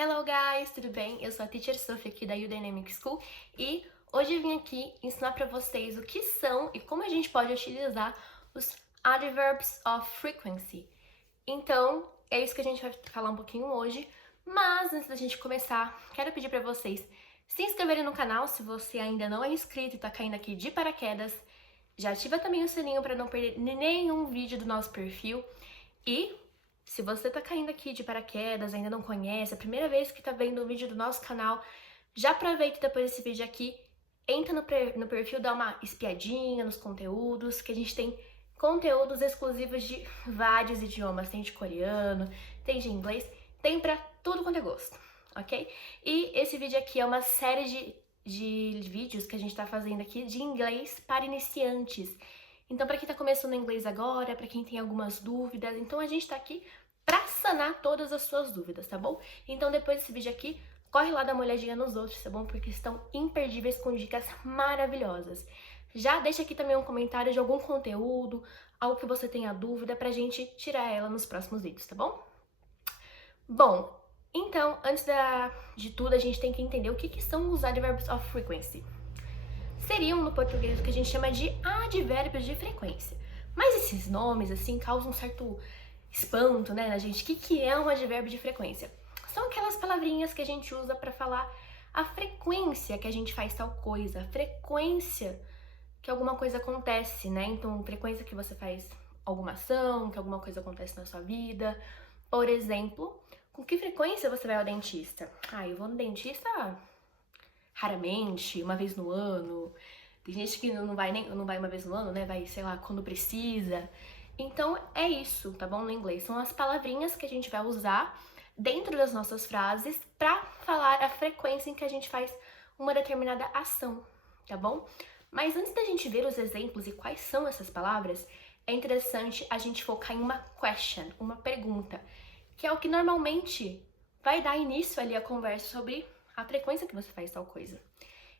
Hello guys, tudo bem? Eu sou a Teacher Sophie aqui da Udynamic School e hoje eu vim aqui ensinar para vocês o que são e como a gente pode utilizar os adverbs of frequency. Então, é isso que a gente vai falar um pouquinho hoje, mas antes da gente começar, quero pedir para vocês se inscreverem no canal se você ainda não é inscrito e está caindo aqui de paraquedas. Já ativa também o sininho para não perder nenhum vídeo do nosso perfil e se você tá caindo aqui de paraquedas, ainda não conhece, é a primeira vez que tá vendo um vídeo do nosso canal, já aproveita depois desse vídeo aqui, entra no perfil, dá uma espiadinha nos conteúdos, que a gente tem conteúdos exclusivos de vários idiomas, tem de coreano, tem de inglês, tem pra tudo quanto é gosto, ok? E esse vídeo aqui é uma série de vídeos que a gente tá fazendo aqui de inglês para iniciantes. Então, para quem tá começando inglês agora, para quem tem algumas dúvidas, então a gente tá aqui pra sanar todas as suas dúvidas, tá bom? Então, depois desse vídeo aqui, corre lá dar uma olhadinha nos outros, tá bom? Porque estão imperdíveis com dicas maravilhosas. Já deixa aqui também um comentário de algum conteúdo, algo que você tenha dúvida, pra gente tirar ela nos próximos vídeos, tá bom? Bom, então, antes de tudo, a gente tem que entender o que são os adverbs of frequency. Seriam no português o que a gente chama de advérbios de frequência. Mas esses nomes, assim, causam um certo espanto, né, na gente. O que é um advérbio de frequência? São aquelas palavrinhas que a gente usa para falar a frequência que a gente faz tal coisa, a frequência que alguma coisa acontece, né? Então, frequência que você faz alguma ação, que alguma coisa acontece na sua vida. Por exemplo, com que frequência você vai ao dentista? Eu vou no dentista raramente, uma vez no ano. Tem gente que não vai uma vez no ano, né? Vai, sei lá, quando precisa. Então é isso, tá bom? No inglês são as palavrinhas que a gente vai usar dentro das nossas frases para falar a frequência em que a gente faz uma determinada ação, tá bom? Mas antes da gente ver os exemplos e quais são essas palavras, é interessante a gente focar em uma question, uma pergunta, que é o que normalmente vai dar início ali à conversa sobre a frequência que você faz tal coisa,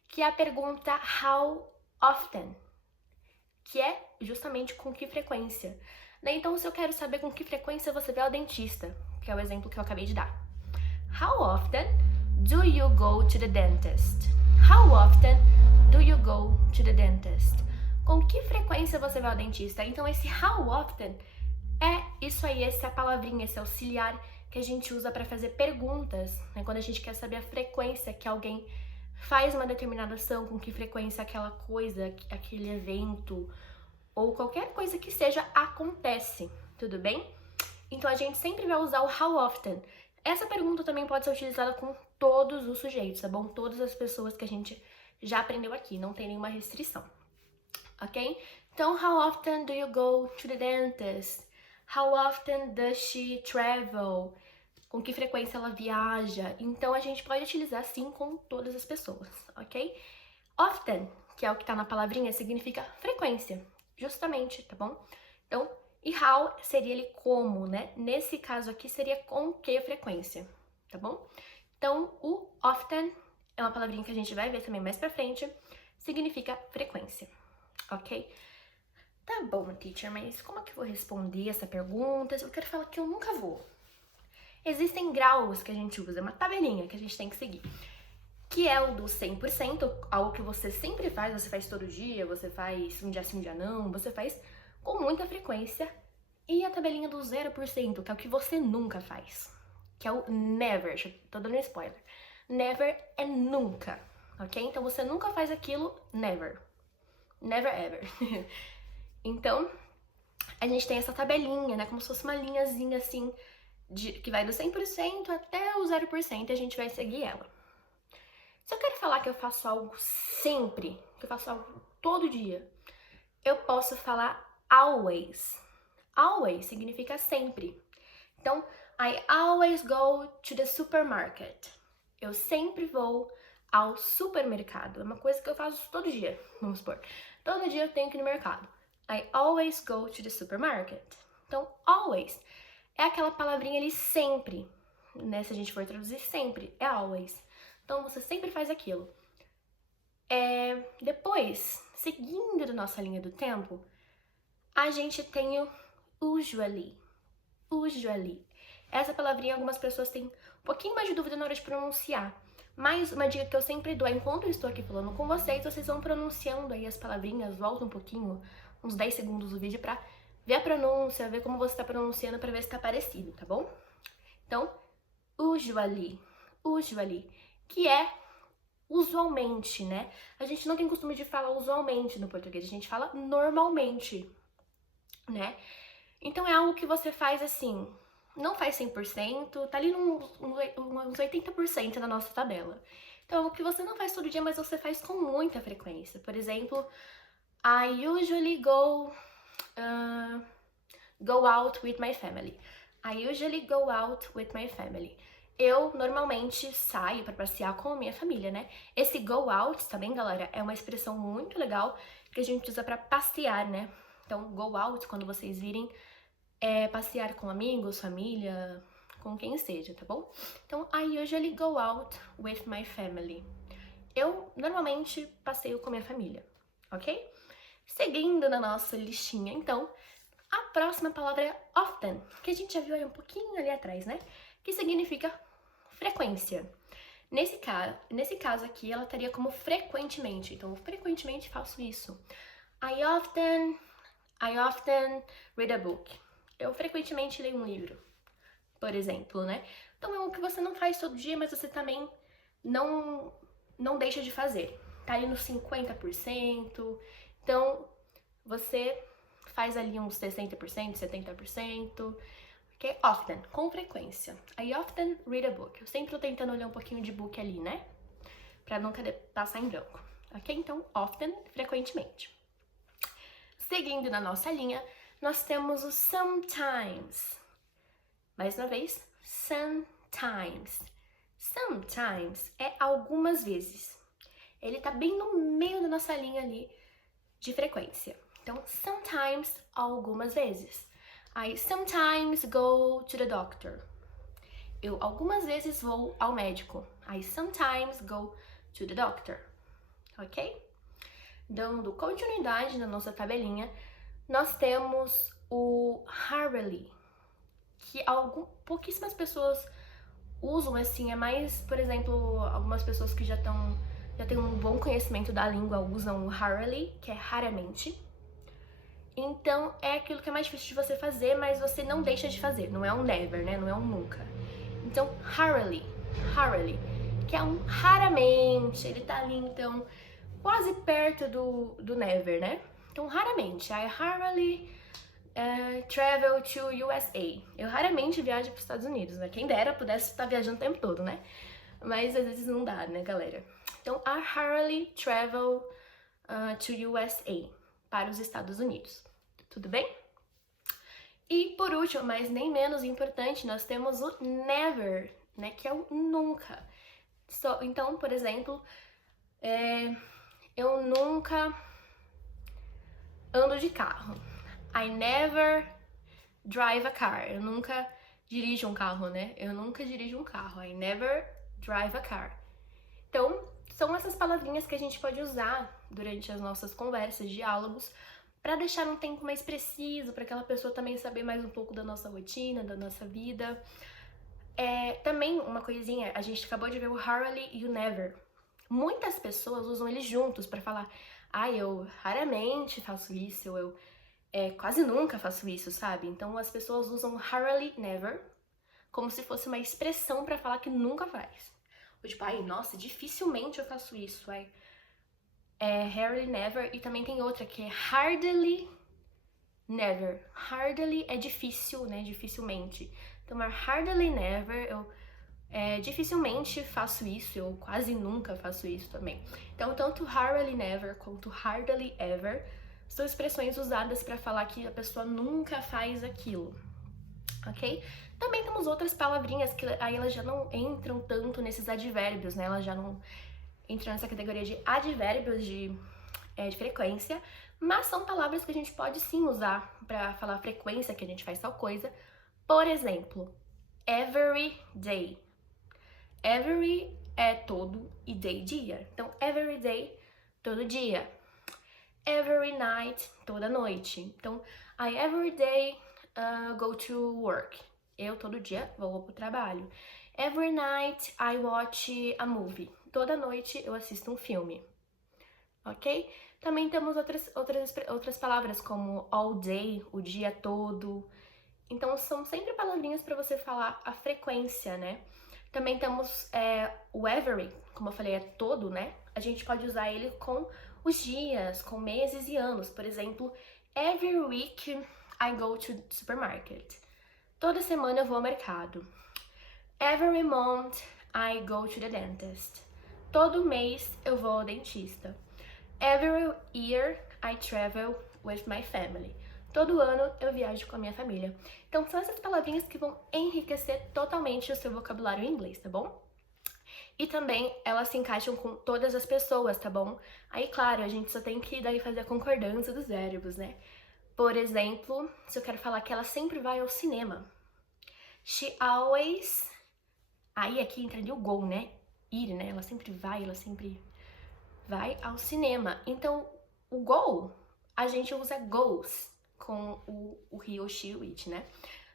que é a pergunta how often, que é justamente com que frequência. Então, se eu quero saber com que frequência você vai ao dentista, que é o exemplo que eu acabei de dar. How often do you go to the dentist? How often do you go to the dentist? Com que frequência você vai ao dentista? Então, esse how often é isso aí, essa palavrinha, esse auxiliar que a gente usa para fazer perguntas, né? Quando a gente quer saber a frequência que alguém faz uma determinada ação, com que frequência aquela coisa, aquele evento ou qualquer coisa que seja acontece, tudo bem? Então a gente sempre vai usar o how often. Essa pergunta também pode ser utilizada com todos os sujeitos, tá bom? Todas as pessoas que a gente já aprendeu aqui, não tem nenhuma restrição, ok? Então, how often do you go to the dentist? How often does she travel? Com que frequência ela viaja? Então, a gente pode utilizar sim com todas as pessoas, ok? Often, que é o que tá na palavrinha, significa frequência, justamente, tá bom? Então, e how seria ele como, né? Nesse caso aqui seria com que frequência, tá bom? Então, o often é uma palavrinha que a gente vai ver também mais pra frente, significa frequência, ok? Tá bom, teacher, mas como é que eu vou responder essa pergunta? Eu quero falar que eu nunca vou. Existem graus que a gente usa, uma tabelinha que a gente tem que seguir, que é o do 100%, algo que você sempre faz, você faz todo dia, você faz um dia sim, um dia não, você faz com muita frequência, e a tabelinha do 0%, que é o que você nunca faz, que é o never, tô dando um spoiler. Never é nunca, ok? Então você nunca faz aquilo, never. Never ever. Então, a gente tem essa tabelinha, né? Como se fosse uma linhazinha assim, que vai do 100% até o 0%, e a gente vai seguir ela. Se eu quero falar que eu faço algo sempre, que eu faço algo todo dia, eu posso falar always. Always significa sempre. Então, I always go to the supermarket. Eu sempre vou ao supermercado. É uma coisa que eu faço todo dia, vamos supor. Todo dia eu tenho que ir no mercado. I always go to the supermarket. Então, always é aquela palavrinha ali sempre, né? Se a gente for traduzir sempre, é always. Então, você sempre faz aquilo. Depois, seguindo da nossa linha do tempo, a gente tem o usually. Usually. Essa palavrinha algumas pessoas têm um pouquinho mais de dúvida na hora de pronunciar. Mas uma dica que eu sempre dou é, enquanto eu estou aqui falando com vocês vão pronunciando aí as palavrinhas, volta um pouquinho, uns 10 segundos do vídeo pra ver a pronúncia, ver como você tá pronunciando pra ver se tá parecido, tá bom? Então, usually, que é usualmente, né? A gente não tem costume de falar usualmente no português, a gente fala normalmente, né? Então é algo que você faz assim, não faz 100%, tá ali uns 80% na nossa tabela. Então é algo que você não faz todo dia, mas você faz com muita frequência. Por exemplo, I usually go out with my family. I usually go out with my family. Eu normalmente saio para passear com a minha família, né? Esse go out, tá bem, galera? É uma expressão muito legal que a gente usa para passear, né? Então, go out, quando vocês virem, é passear com amigos, família, com quem seja, tá bom? Então, I usually go out with my family. Eu normalmente passeio com minha família, ok? Seguindo na nossa listinha, então, a próxima palavra é often, que a gente já viu aí um pouquinho ali atrás, né? Que significa frequência. Nesse caso aqui, ela estaria como frequentemente. Então, frequentemente faço isso. I often read a book. Eu frequentemente leio um livro, por exemplo, né? Então, é algo que você não faz todo dia, mas você também não deixa de fazer. Tá ali nos 50%. Então, você faz ali uns 60%, 70%. Ok? Often, com frequência. I often read a book. Eu sempre tô tentando olhar um pouquinho de book ali, né? Pra nunca passar em branco. Ok? Então, often, frequentemente. Seguindo na nossa linha, nós temos o sometimes. Mais uma vez, sometimes. Sometimes é algumas vezes. Ele tá bem no meio da nossa linha ali de frequência. Então, sometimes, algumas vezes. I sometimes go to the doctor. Eu algumas vezes vou ao médico. I sometimes go to the doctor. Ok? Dando continuidade na nossa tabelinha, nós temos o hardly, que pouquíssimas pessoas usam, assim, é mais, por exemplo, algumas pessoas que já têm um bom conhecimento da língua usam o hardly, que é raramente. Então, é aquilo que é mais difícil de você fazer, mas você não deixa de fazer. Não é um never, né? Não é um nunca. Então, rarely, que é um raramente. Ele tá ali, então, quase perto do never, né? Então, raramente. I rarely travel to USA. Eu raramente viajo para os Estados Unidos, né? Quem dera pudesse estar viajando o tempo todo, né? Mas às vezes não dá, né, galera? Então, I rarely travel to USA, para os Estados Unidos. Tudo bem? E por último, mas nem menos importante, nós temos o never, né? Que é o nunca. Então, por exemplo, eu nunca ando de carro. I never drive a car. Eu nunca dirijo um carro, né? Eu nunca dirijo um carro. I never drive a car. Então, são essas palavrinhas que a gente pode usar durante as nossas conversas, diálogos, para deixar um tempo mais preciso, para aquela pessoa também saber mais um pouco da nossa rotina, da nossa vida. Também uma coisinha, a gente acabou de ver o rarely e o never. Muitas pessoas usam eles juntos para falar, eu raramente faço isso, eu quase nunca faço isso, sabe? Então as pessoas usam rarely, never, como se fosse uma expressão para falar que nunca faz. Ou tipo, nossa, dificilmente eu faço isso, rarely, never, e também tem outra que é hardly, never. Hardly é difícil, né? Dificilmente. Então, hardly, never, eu dificilmente faço isso, eu quase nunca faço isso também. Então, tanto hardly, never quanto hardly, ever são expressões usadas para falar que a pessoa nunca faz aquilo, ok? Também temos outras palavrinhas que aí elas já não entram tanto nesses advérbios, né? Elas já não entram nessa categoria de advérbios de frequência, mas são palavras que a gente pode sim usar para falar a frequência que a gente faz tal coisa. Por exemplo, every day. Every é todo e day, dia. Então, every day, todo dia. Every night, toda noite. Então, I every day go to work. Eu todo dia vou pro trabalho. Every night I watch a movie. Toda noite eu assisto um filme. Ok? Também temos outras palavras como all day, o dia todo. Então são sempre palavrinhas para você falar a frequência, né? Também temos o every, como eu falei, é todo, né? A gente pode usar ele com os dias, com meses e anos. Por exemplo, every week I go to the supermarket. Toda semana eu vou ao mercado. Every month I go to the dentist. Todo mês eu vou ao dentista. Every year I travel with my family. Todo ano eu viajo com a minha família. Então são essas palavrinhas que vão enriquecer totalmente o seu vocabulário em inglês, tá bom? E também elas se encaixam com todas as pessoas, tá bom? Aí, claro, a gente só tem que daí fazer a concordância dos verbos, né? Por exemplo, se eu quero falar que ela sempre vai ao cinema. She always... Aí aqui entra ali o go, né? Ir, né? Ela sempre vai ao cinema. Então, o go, a gente usa goes com o he ou she ou it, né?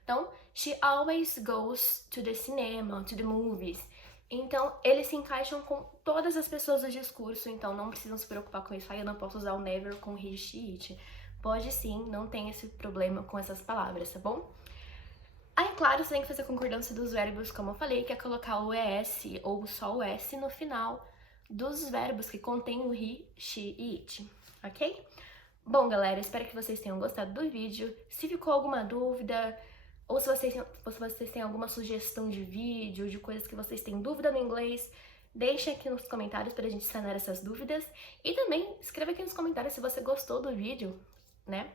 Então, she always goes to the cinema, to the movies. Então, eles se encaixam com todas as pessoas do discurso, então não precisam se preocupar com isso. Aí eu não posso usar o never com he, she, it. Pode sim, não tem esse problema com essas palavras, tá bom? Aí, claro, você tem que fazer a concordância dos verbos, como eu falei, que é colocar o ES ou só o S no final dos verbos que contém o he, she e it, ok? Bom, galera, espero que vocês tenham gostado do vídeo. Se ficou alguma dúvida, ou se vocês têm alguma sugestão de vídeo, de coisas que vocês têm dúvida no inglês, deixem aqui nos comentários pra gente sanar essas dúvidas. E também escreva aqui nos comentários se você gostou do vídeo, né?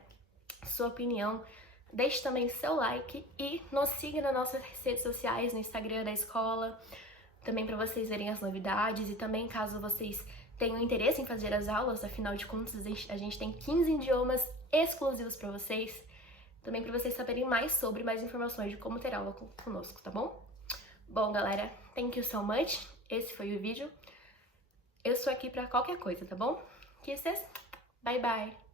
Sua opinião. Deixe também seu like e nos siga nas nossas redes sociais, no Instagram da escola, também para vocês verem as novidades e também caso vocês tenham interesse em fazer as aulas, afinal de contas a gente tem 15 idiomas exclusivos para vocês, também para vocês saberem mais informações de como ter aula conosco, tá bom? Bom, galera, thank you so much, esse foi o vídeo, eu sou aqui para qualquer coisa, tá bom? Kisses, bye bye!